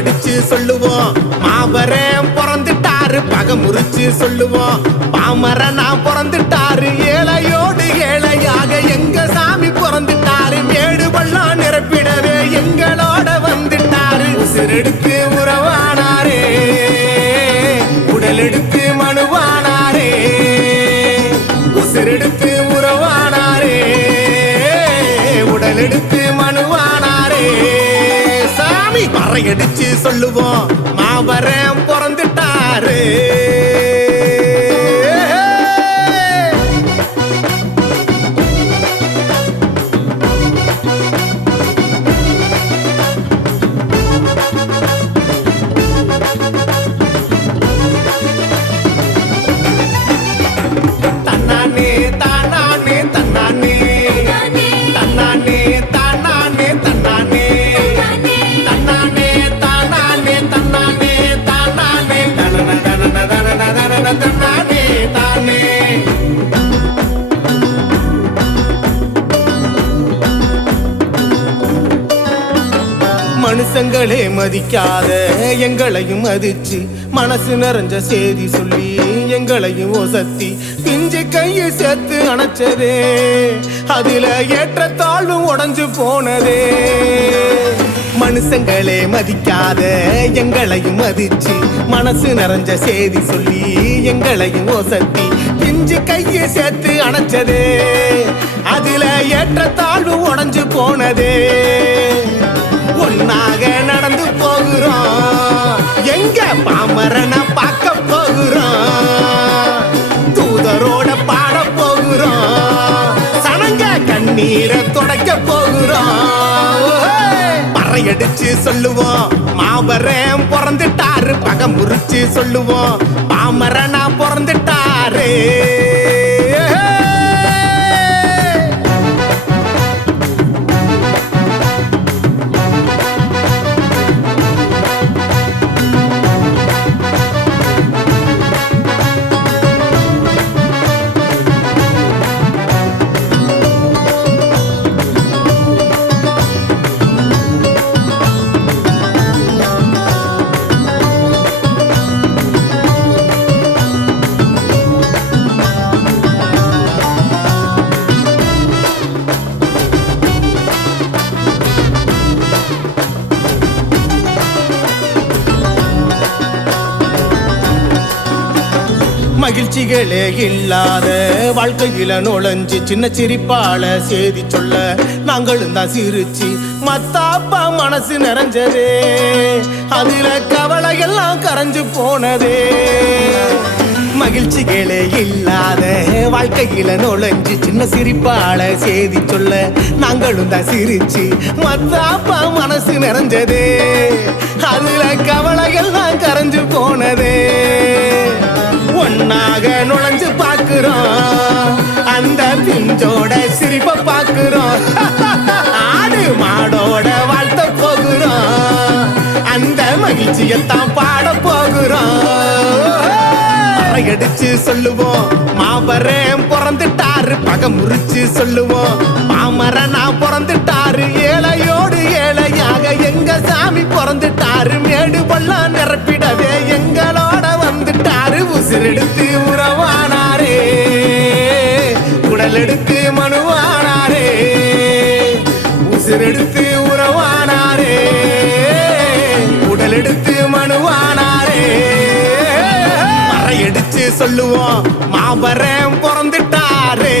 அடிச்சு சொல்லுவோம் மாபரம் பிறந்துட்டாரு, பகை முறிச்சு சொல்லுவோம் பாமரனா பிறந்துட்டாரு, ஏழையோடு ஏழையாக எங்க சாமி பிறந்துட்டாரு, மேடு பள்ளம் நிரப்பிடவே எங்களோட வந்துட்டாரு, உசிரெடுத்து உறவானாரே உடல் எடுத்து மனுவானாரே, உசிரெடுத்து உறவானாரே உடல் எடுத்து மனுவானாரே, பறையடிச்சு சொல்லுவோம் மாபரம் பிறந்துட்டாரு. தன்னானே தானானே தன்னானே தன்னானே தானானே தன்னானே மனுஷங்களே மதிக்காத எங்களையும் மதிச்சு மனசு நிறைஞ்ச செய்தி சொல்லி எங்களையும் ஒசத்தி பிஞ்சு கையை சேர்த்து அணைச்சதே, அதுல ஏற்ற தாழ்வும் உடைஞ்சு போனதே, மனுஷங்களே மதிக்காத எங்களையும் மதிச்சு மனசு நிறைஞ்ச செய்தி சொல்லி எங்களையும் ஒசத்தி பிஞ்சு கையை சேர்த்து அணைச்சதே, அதுல ஏற்ற தாழ்வு உடைஞ்சு போனதே, ஒன்னாக நடந்து போகிறோம் எங்க பாமரனை பார்க்க போகிறோம், தூதரோட பாட போகிறோம், சனங்க கண்ணீரை துடைக்க போகிறோம், பறையடிச்சு சொல்லுவோம் மாபரம் பிறந்துட்டாரு, பகை முறிச்சு சொல்லுவோம் பாமரனா பிறந்துட்டாரு. மகிழ்ச்சிகளே இல்லாத வாழ்க்கையில நுழைஞ்சு சின்ன சிரிப்பால செய்தி சொல்ல நாங்களும் தான் சிரிச்சு மத்தாப்பா மனசு நிறைஞ்சதே, அதுல கவலை எல்லாம் கரைஞ்சு போனதே, மகிழ்ச்சிகளே இல்லாத வாழ்க்கையில நுழைஞ்சு சின்ன சிரிப்பால செய்தி சொல்ல நாங்களும் தான் சிரிச்சு மத்தாப்பா மனசு நிறைஞ்சதே, அதுல கவலை எல்லாம் கரைஞ்சு போனதே, ஒன்னாக நுழைஞ்சு பாக்குறோம் அந்த பிஞ்சோட சிரிப்பை பாக்குறோம், ஆடு மாடோட வாழ்த்த போகிறோம் அந்த மகிழ்ச்சியத்தான் பாட போகிறோம், அடிச்சு சொல்லுவோம் மாபரம் பிறந்துட்டாரு, பகை முறிச்சு சொல்லுவோம் பாமரனா பிறந்துட்டாரு, ஏழையோடு ஏழையாக எங்க சாமி பிறந்துட்டாரு, மேடு பள்ளம் நிரப்பிடவே எங்களோட வந்துட்டாரு, உசிரெடுத்து உறவானாரே உடல் எடுத்து மனுவானாரே, உசிரெடுத்து உறவானாரே உடல் எடுத்து மனுவானாரே, பறையடிச்சு சொல்லுவோம் மாபரம் பிறந்துட்டாரே.